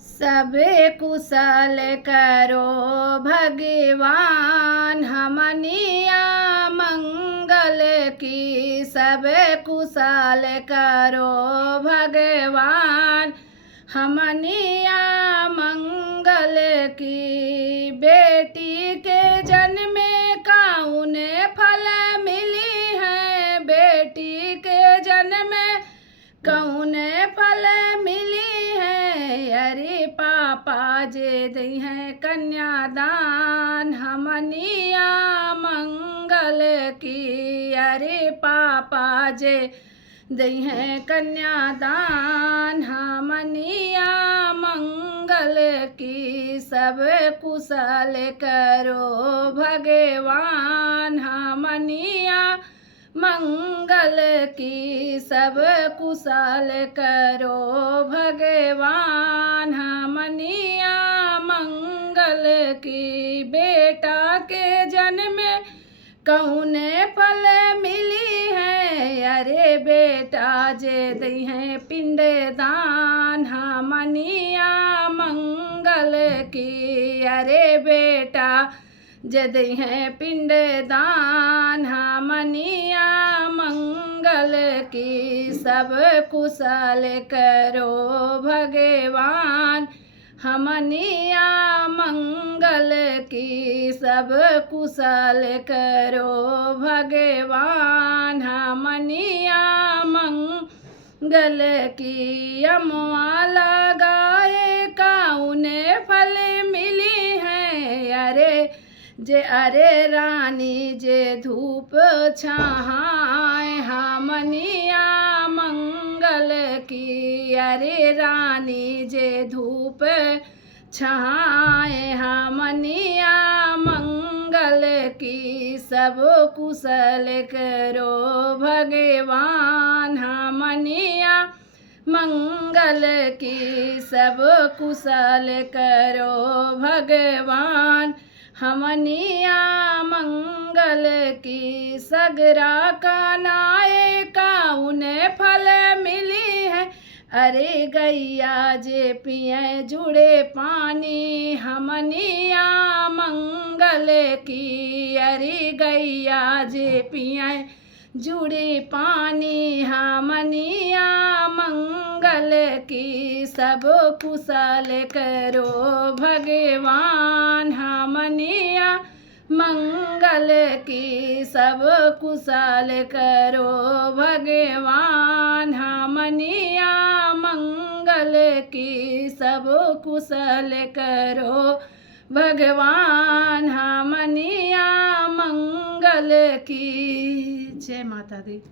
सबे कुशल करो भगवान, हमनिया मंगल की। सबे कुशल करो भगवान, हमनिया मंगल की। बेटी के जन्म में कौन फल मिली है, बेटी के जन्म में कौन फल मिली है। अरे पापा जे दई है कन्यादान, हमनिया मंगल की। अरे पापा जे दई है कन्यादान, हमनिया मंगल की। सब कुशल करो भगवान, हमनिया मंगल की। सब कुशल करो भगवान, हमनिया मंगल की। बेटा के जन्म में कौन फल मिली है, अरे बेटा जे दई है पिंडदान, हमनिया मंगल की। अरे बेटा जे दई है पिंडदान, हमनिया मंगल की। सब कुशल करो भगवान, हमनिया मंगल की। सब कुशल करो भगवान, हमनिया मंगल की। अमवा लगाए कौन फल मिली है, अरे रानी जे धूप छाए, हमनिया मंगल की। अरे रानी जे धूप छाए, हमनिया मंगल की। सब कुशल करो भगवान, हमनिया मंगल की। सब कुशल करो भगवान, हमनिया मंगल की। सगरा कनाए कौन फल मिली है, अरे गैया जे पिए जुड़े पानी, हमनिया मंगल की। अरे गैया जे पिए जुड़े पानी, हमनिया मंगल की। सब कुशल करो भगवान, हमनिया मंगल की। सब कुशल करो भगवान, हमनिया मंगल की। सब कुशल करो भगवान, हमनिया मंगल की। जय माता दी।